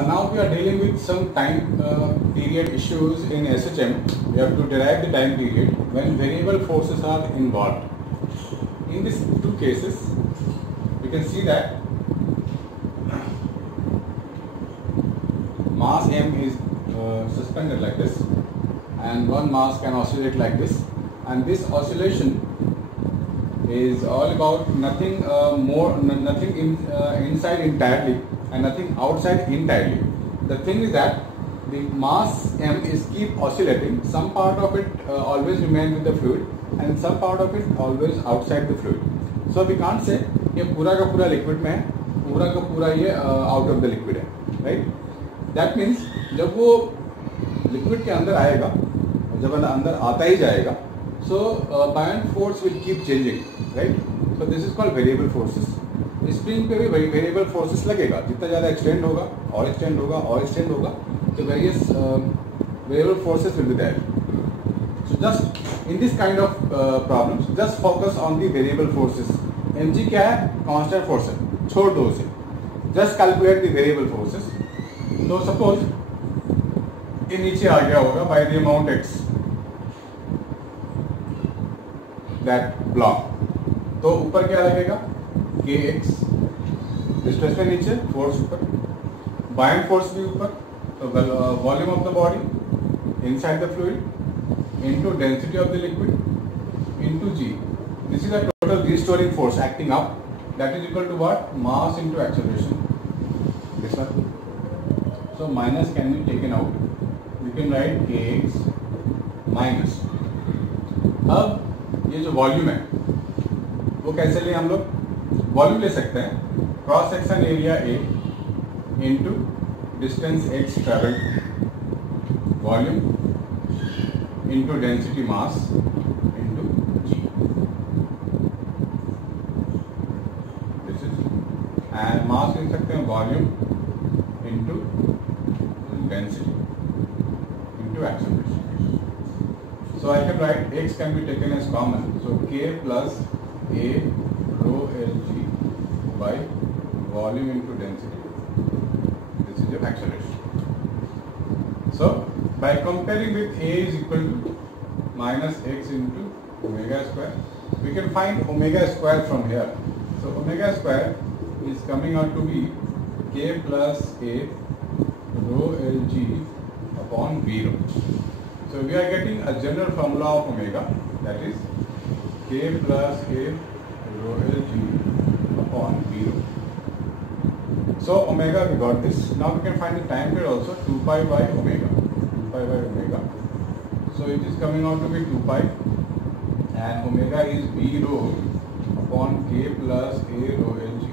Now we are dealing with some time period issues in SHM. We have to derive the time period when variable forces are involved. In these two cases, we can see that mass m is suspended like this, and one mass can oscillate like this, and this oscillation is all about nothing inside entirely and nothing outside entirely. The thing is that the mass m is keep oscillating. Some part of it always remain with the fluid, and some part of it always outside the fluid. So we can't say ये पूरा का पूरा liquid में है, पूरा का पूरा ये out of the liquid है, right? That means जब वो liquid के अंदर आएगा, जब अंदर आता ही जाएगा, so buoyant force will keep changing, right? So this is called variable forces. Spring पे भी वेरिएबल फोर्सेस लगेगा, जितना ज़्यादा एक्सटेंड होगा और एक्सटेंड होगा और एक्सटेंड होगा, तो various variable forces will be there. So just in this kind of problems just focus on the variable forces. mg क्या है? कांस्टेंट फोर्स है, छोड़ दो उसे, just calculate the variable forces. तो सपोज ये नीचे आ गया होगा by the amount x that block, तो ऊपर क्या लगेगा? kx, डिस्प्लेसमेंट नीचे, फोर्स ऊपर, बायंट फोर्स भी ऊपर, तो volume of the body inside the fluid into density of the liquid into g. This is the total restoring force acting up, that is equal to what? Mass into acceleration. This one. So minus can be taken out, you can write kx minus. अब ये जो volume है वो कैसे लें हम लोग? Volume ले सकते हैं cross section area A into distance x travel, volume into density mass into g. This is, and mass ले सकते हैं volume into density into acceleration. So I can write x can be taken as common, so k plus a rho Lg by volume into density. This is your acceleration. So by comparing with a is equal to minus x into omega square, we can find omega square from here. So omega square is coming out to be k plus a rho Lg upon v rho. So we are getting a general formula of omega, that is k plus a rho Lg upon v rho. So omega we got this. Now we can find the time period also, 2 pi by omega. 2 pi by omega. So it is coming out to be 2 pi, and omega is v rho upon k plus a rho Lg.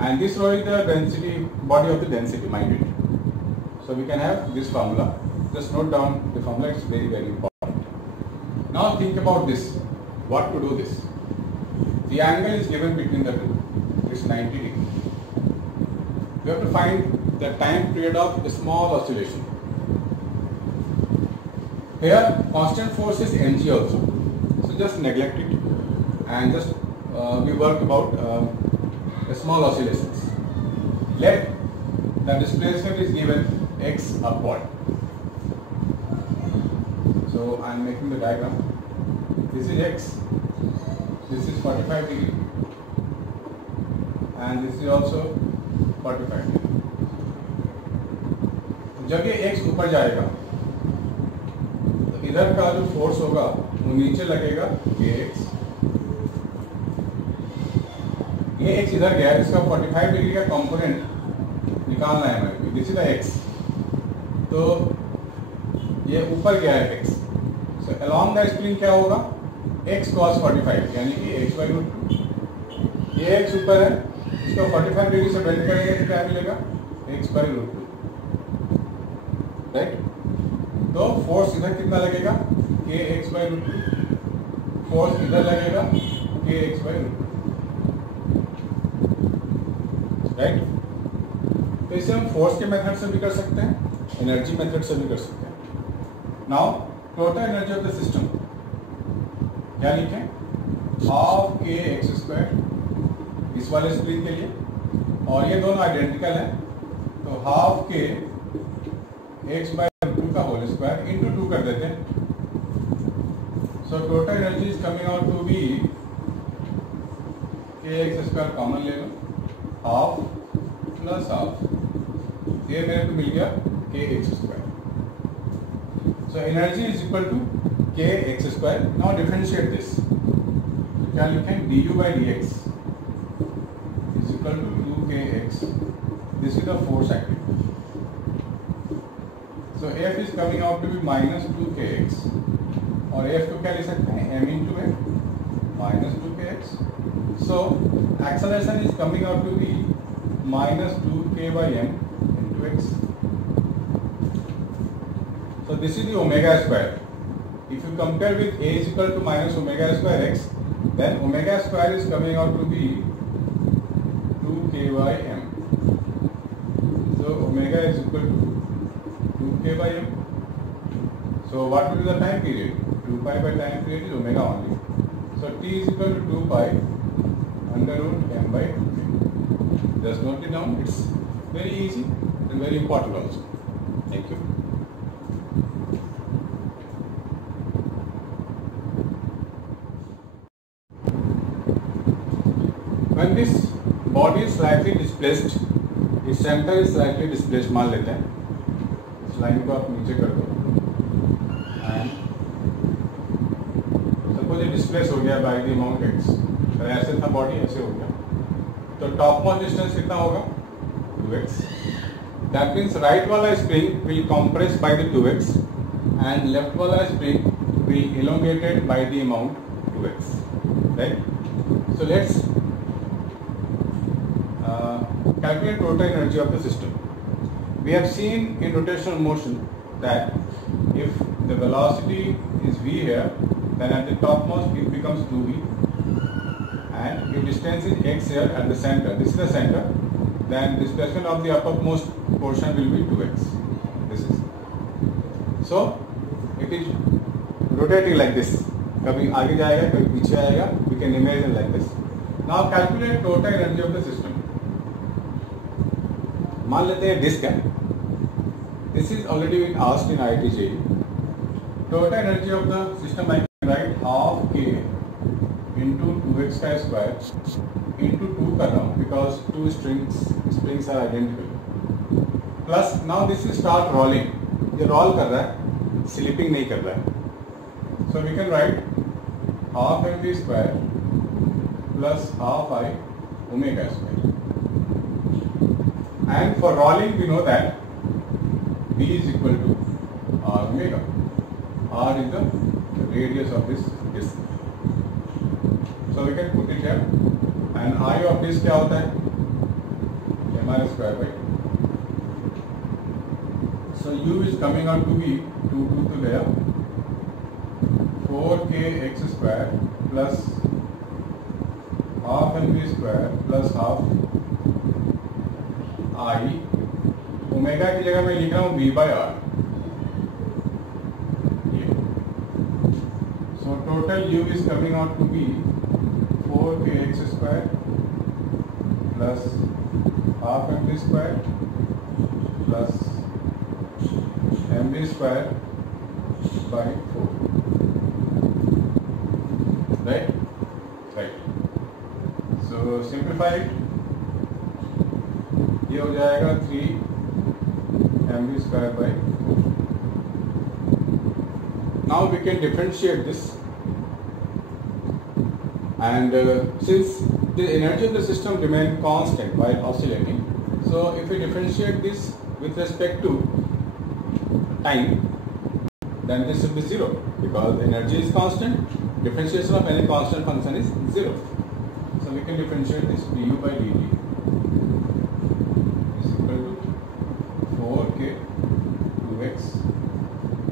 And this rho is the density, body of the density, mind it. So we can have this formula. Just note down the formula, it's very very important. Now think about this. What to do this? The angle is given between the two. It's 90 degrees. We have to find the time period of the small oscillation. Here constant force is mg also. So just neglect it and just we work about the small oscillations. Let the displacement is given x upward. So I am making the diagram. This is x, this is 45 degree, and this is also 45 degree. जब ये x ऊपर जाएगा तो इधर का जो force होगा वो नीचे लगेगा kx. ये x इधर गया, इसका 45 डिग्री का कंपोनेंट निकालना है हमें. दिस इज द x, तो ये ऊपर गया है x. So along the spring क्या होगा? x cos 45, यानी कि x by root 2. ये x ऊपर है, इसको 45 डिग्री से बेंड करेंगे तो क्या मिलेगा? x by root 2, right? तो फोर्स इधर कितना लगेगा? kx by root 2. फोर्स इधर लगेगा kx by root 2, राइट? तो इसे हम फोर्स के मेथड से भी कर सकते हैं, एनर्जी मेथड से भी कर सकते हैं. Now total energy of the system क्या लिखें? हाफ के एक्स स्क्वायर इस वाले स्प्रिंग के लिए, और ये दोनों आइडेंटिकल है, तो हाफ के एक्स बाय 2 का होल स्क्वायर इंटू 2 कर देते हैं. So total energy is coming out to be K x square common ले लो, हाफ प्लस हाफ, ये मेरे को मिल गया k x square. So energy is equal to k x square. Now differentiate this, क्या लिखें, d u by d x is equal to 2kx. This is the force active. So F is coming out to be minus 2kx, और F को क्या ले सकते हैं, m into F minus 2kx. So acceleration is coming out to be minus 2k by m into x. So this is the omega square. If you compare with a is equal to minus omega square x, then omega square is coming out to be 2k by m. So omega is equal to 2k by m. So what will be the time period? 2 pi by time period is omega only. So t is equal to 2 pi under root m by 2k. Just note it down. It's very easy and very important also. Thank you. When this body is slightly displaced, its center is slightly displaced, मान लेते हैं. इस line को आप नीचे कर दो. And suppose ये डिस्प्लेस हो गया by the amount x. तो ऐसे था बॉडी, ऐसे हो गया. तो टॉप मोस्ट डिस्टेंस कितना होगा, 2x. That means right वाला spring will compress by the 2x and left वाला spring will elongated by the amount 2x. Right? So let's calculate total energy of the system. We have seen in rotational motion that if the velocity is v here, then at the topmost it becomes 2v, and if distance is x here at the center, this is the center, then displacement of the uppermost portion will be 2x. This is so it is rotating like this. कभी आगे जाएगा, कभी पीछे आएगा. We can imagine like this. Now calculate total energy of the system. मान लेते हैं disc है. This is already been asked in IIT JEE. Total energy of the system I can write half k into 2x का square into 2 कर रहा हूँ because two springs are identical. Plus now this is start rolling. ये roll कर रहा है, slipping नहीं कर रहा है. So we can write half mv square plus half I omega square. And for rolling we know that v is equal to r omega. R is the radius of this disc. So we can put it here. And I of this क्या होता है, mr square by 2. So u is coming out to be 2 to गया 4kx square plus half mv square plus half I. Omega की जगह मैं लिख रहा हूँ v by r. So total u is coming out to be 4kx square plus half mv square plus mv square by 4. Right? Right. So simplify it. ये हो जाएगा 3 mv square by 4. Now we can differentiate this, and since the energy of the system remain constant while oscillating, so if we differentiate this with respect to time, then this should be 0 because energy is constant. Differentiation of any constant function is 0. So we can differentiate this du by dt. 4k 2x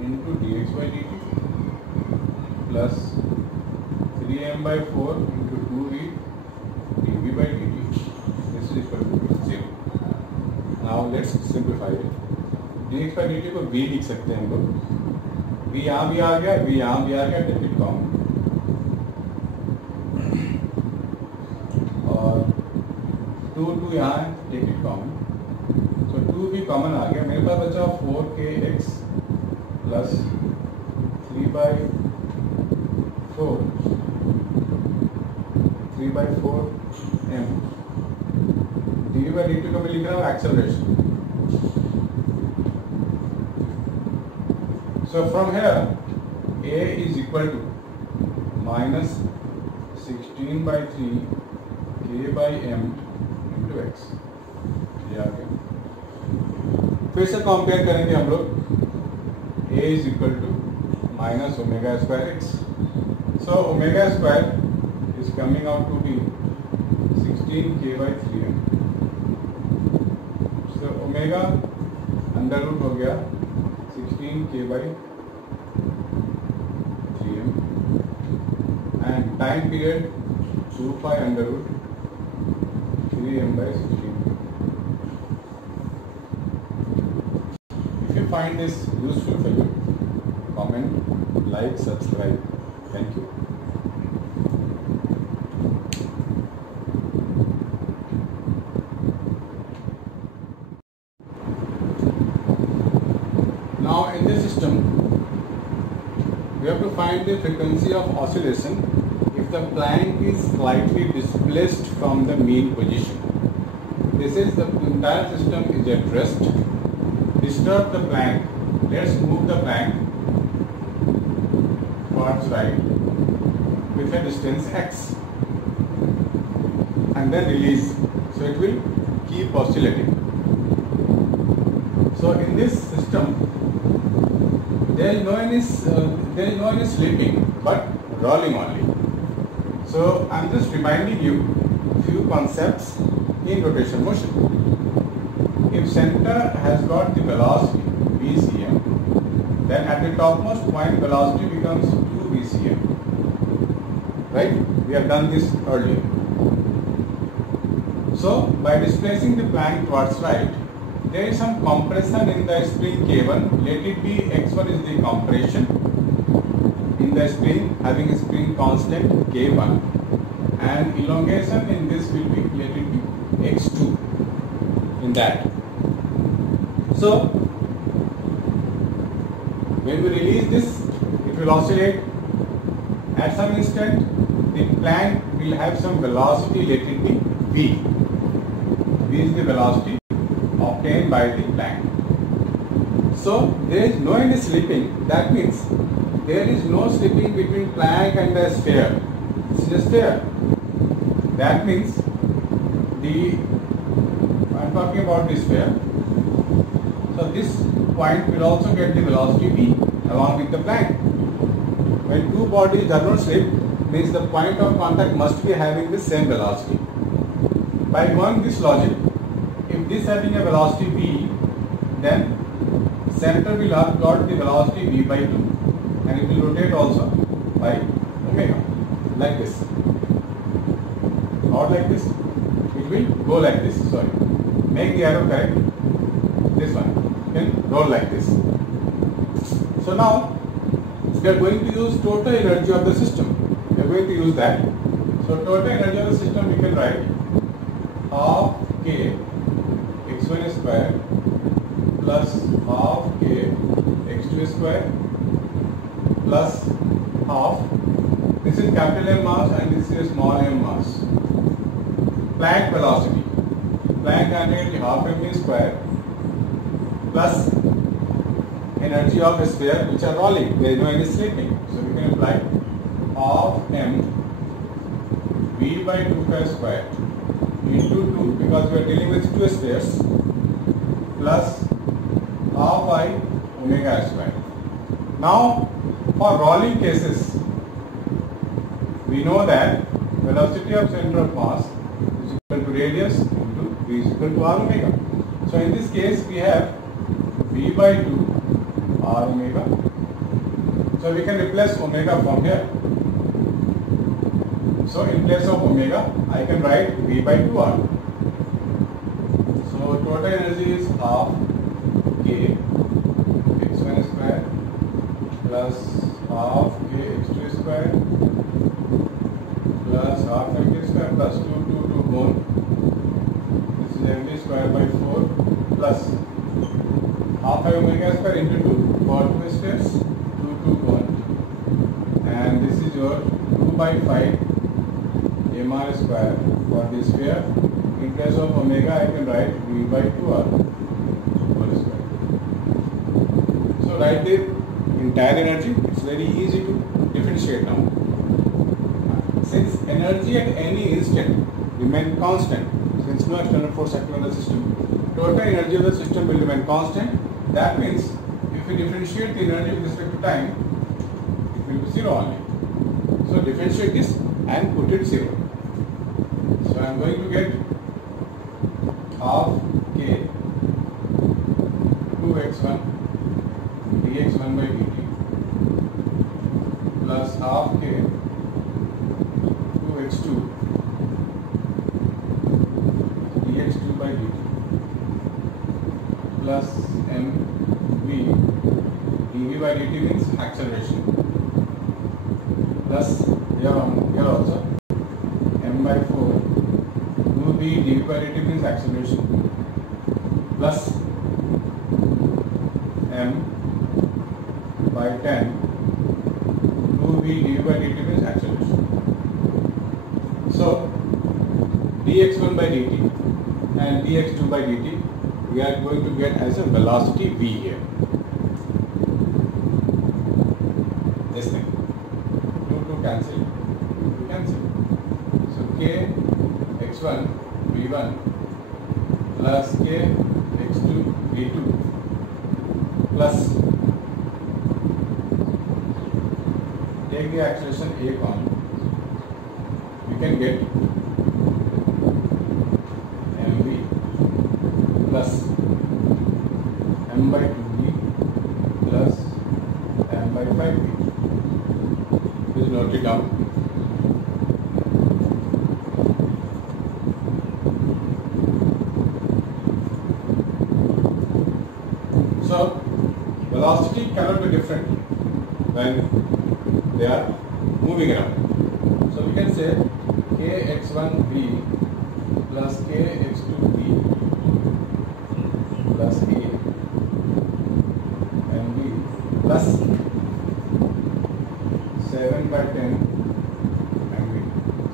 into dx by dt plus 3m by 4 into 2v dv by dt. This is equal to 0. Now let's simplify it. dx by dt को v लिख सकते हैं हम लोग. v यहाँ भी आ गया, v यहाँ भी आ गया, टेक इट कॉमन. और 2 यहाँ है, टेक इट कॉमन, सो 2 भी कॉमन आ गया, मेरे पास बचा 4kx प्लस 3/4 m dv/dt को मैं लिख रहा हूँ acceleration. So from here a is equal to minus 16/3 k/m into x. ये आ गया. फिर से कंपेयर करेंगे हम लोग. a is equal to minus omega square x. So omega square is coming out to be 16k/3m. So omega under root हो गया 16k/3m and time period 2 pi under root 3m/16. If you find this useful for you, comment, like, subscribe. Thank you. Now in this system, we have to find the frequency of oscillation if the Planck is slightly displaced from the mean position. This is the entire system is at rest. Disturb the Planck. Let's move the Planck towards right with a distance x and then release. So it will keep oscillating. So in this system, there is no any slipping, but rolling only. So I am just reminding you few concepts in rotation motion. If center has got the velocity vcm, then at the topmost point velocity becomes 2 vcm. Right? We have done this earlier. So by displacing the Planck towards right, there is some compression in the spring K1. Let it be x1 is the compression in the spring having a spring constant K1, and elongation in this will be, let it be x2 in that. So when we release this, it will oscillate. At some instant the Planck will have some velocity, let it be v. V is the velocity obtained by the Planck. So there is no any slipping. That means there is no slipping between Planck and the sphere. This is a sphere. That means I am talking about the sphere. So this point will also get the velocity v along with the Planck. When two bodies do not slip, means the point of contact must be having the same velocity. By going this logic, if this having a velocity v, then center will have got the velocity v/2 and it will rotate also by omega, like this or like this. It will go like this, sorry, make the arrow correct, this one, then roll like this. So now we are going to use total energy of the system. We are going to use that. So total energy of the system we can write half k x1 square plus half k x2 square plus half, this is capital M mass and this is small m mass, Planck velocity. Planck energy half m square plus energy of a sphere which are rolling, there is no any slipping. So we can apply half m v/2 square into 2, because we are dealing with two spheres, plus half I omega square. Now for rolling cases, we know that velocity of center of mass is equal to radius into v is equal to r omega. So in this case we have v/2 r omega. So we can replace omega from here. So in place of omega, I can write v/2r. So total energy is half k x1 square plus half k x2 square plus half m square plus 2 bone mv square by 4 plus half pi omega square into 2 for 2 spheres, 2 2 1, and this is your 2 by 5 mr square for this sphere. In case of omega I can write v by 2r whole square. So write the entire energy. It's very easy to differentiate now. Since energy at any instant remain constant, since no external force acting on the system, total energy of the system will remain constant. That means if we differentiate the energy with respect to time, it will be 0 only. So differentiate this and put it 0. So I am going to get half k 2x1 dx1 by dt plus half k 2x2 dx2 by dt plus mv dv by dt means acceleration plus here also m by 4 v dv by dt means acceleration plus m by 10 v dv by dt means acceleration. So dx1 by dt and dx2 by dt we are going to get as a velocity v here. This thing 2 cancel, 2 cancel. So k x1 v1 plus k x2 v2 plus take the acceleration a common, you can get mv plus m by 2v plus m by 5v. Please note it down. So velocity cannot be different when they are moving around. So we can say kx1v plus kx2v plus a and v plus 7 by 10 and v.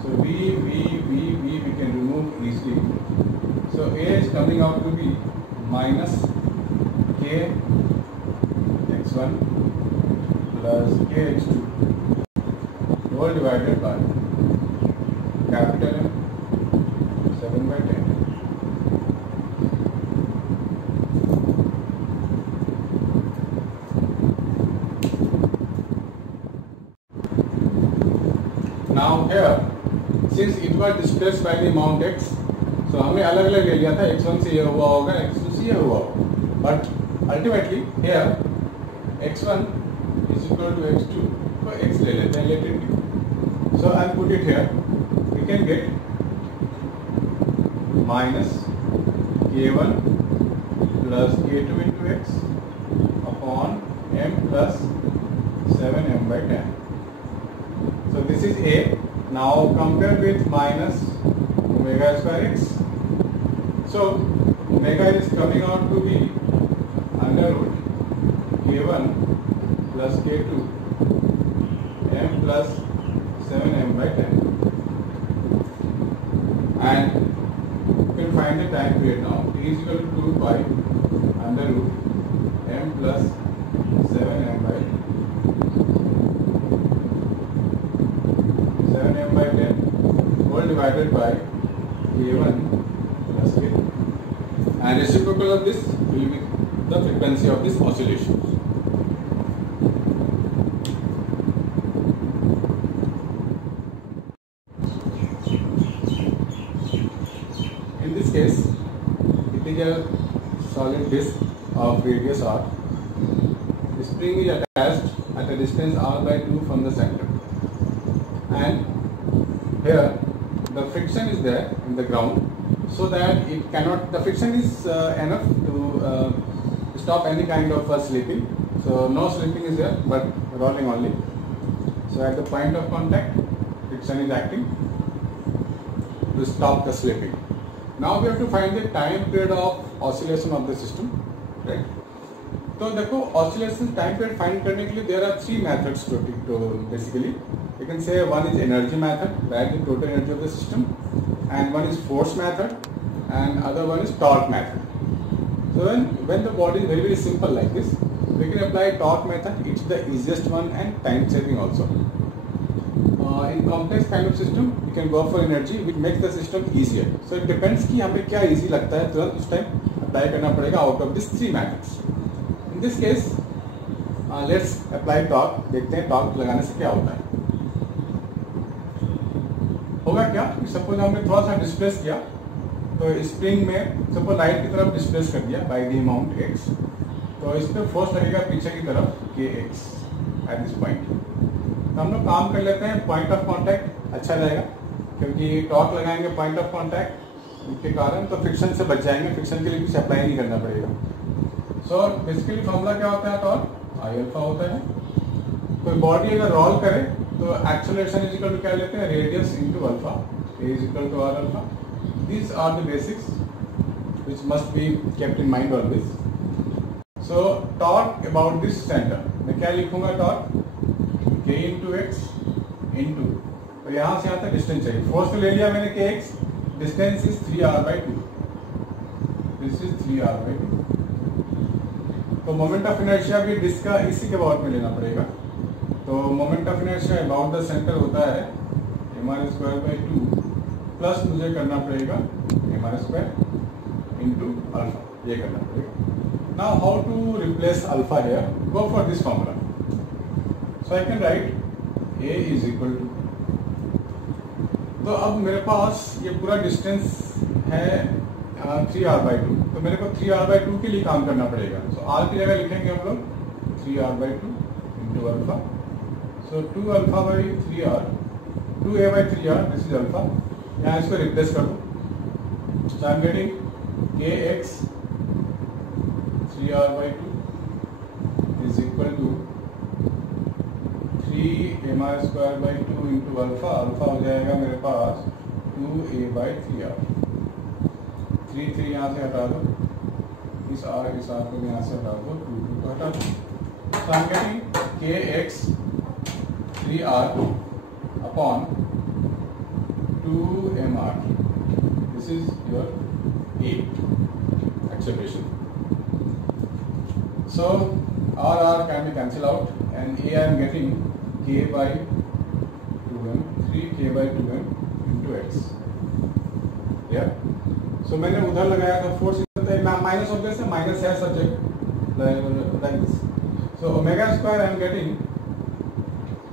So v we can remove easily. So a is coming out to be minus k x1 plus k x2 whole divided by capital M 7 by 10. Now here, since it was displaced by the amount x, so हमने अलग अलग ले लिया था, x1 से ये हुआ होगा, x2 से ये हुआ होगा, but ultimately here x1 is equal to x2, so x ले लेते हैं, let it be. So I'll put it here. We can get minus k1 plus k2 into x upon m plus 7m by 10. So this is a. Now compare with minus omega square x. So omega is coming out to be under root k1 plus k2 m plus 7m by 10. And you can find the time period now. T is equal to 2 pi under root m plus 7m by 10 whole divided by k1 plus k2. And reciprocal of this will be the frequency of this oscillation. In this case, it is a solid disc of radius r. The spring is attached at a distance r by 2 from the center. And here the friction is there in the ground, so that it cannot, the friction is enough to stop any kind of slipping. So no slipping is there, but rolling only. So at the point of contact, friction is acting to stop the slipping. Now we have to find the time period of oscillation of the system, right? तो देखो oscillation time period find करने के लिए there are three methods to basically. You can say one is energy method, write the total energy of the system, and one is force method, and other one is torque method. So when the body is very simple like this, we can apply torque method. It's the easiest one and time saving also. In complex kind of system, you can go for energy, which makes the system easier. So it depends कि हमें क्या easy लगता है तुरंत उस time apply करना पड़ेगा out of these three methods. In this case, let's apply torque. देखते हैं torque लगाने से क्या होता है. होगा क्या? Suppose हमने थोड़ा सा displace किया, तो स्प्रिंग में suppose लाइट की तरफ displace कर दिया by the amount x. तो इस पे फोर्स लगेगा पीछे की तरफ kx at this point. तो हम लोग काम कर लेते हैं पॉइंट ऑफ कांटेक्ट अच्छा रहेगा क्योंकि टॉर्क लगाएंगे पॉइंट ऑफ कांटेक्ट के कारण तो फ्रिक्शन से बच जाएंगे. फ्रिक्शन के लिए कुछ अप्लाई नहीं करना पड़ेगा. सो बेसिकली फॉर्मूला क्या होता है? टॉर्क आई अल्फा होता है. कोई बॉडी अगर रोल करे तो एक्सेलरेशन इज इक्वल टू क्या लेते हैं? Radius into alpha. A is equal to R alpha. These are the basics which must be kept in mind always. So torque about this centre मैं क्या लिखूंगा? Torque k into X into, तो यहाँ से यहाँ तक डिस्टेंस चाहिए. Force तो ले लिया मैंने kx, distance is 3r/2. This is 3r/2. तो मोमेंट ऑफ इनर्शिया भी डिस्क का इसी के अबाउट में लेना पड़ेगा. तो moment of inertia about the centre होता है mr²/2 प्लस मुझे करना पड़ेगा mr² इंटू अल्फा. ये करना पड़ेगा. Now how to replace alpha here? Go for this formula. So I can write A is equal to, तो अब मेरे पास ये पूरा डिस्टेंस है 3r/2. तो मेरे को 3r/2 के लिए काम करना पड़ेगा. So r की जगह लिखेंगे हम लोग 3r/2 into alpha. So 2α/3r, 2a/3r, this is alpha. यहाँ इसको रिप्लेस कर दो. So I'm getting kx 3r/2 is equal to 3mr²/2 into alpha. Alpha हो जाएगा मेरे पास 2a/3r. 3 यहाँ से हटा दो. इस r को यहाँ से हटा दो. 2 को हटा दो. So I'm getting kx 3r upon 2mr. This is your A acceleration. So r can be cancelled out and A I am getting k/2m, 3k/2m into x. Yeah. So मैंने उधर लगाया था force minus of this, minus है subject like this. So omega square I am getting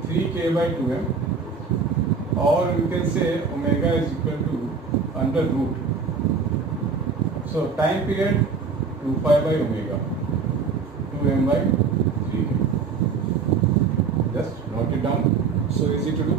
3k/2m और you can say omega is equal to under root. So time period 2π/ओमेगा 2m/3. Just note it down. So easy to do.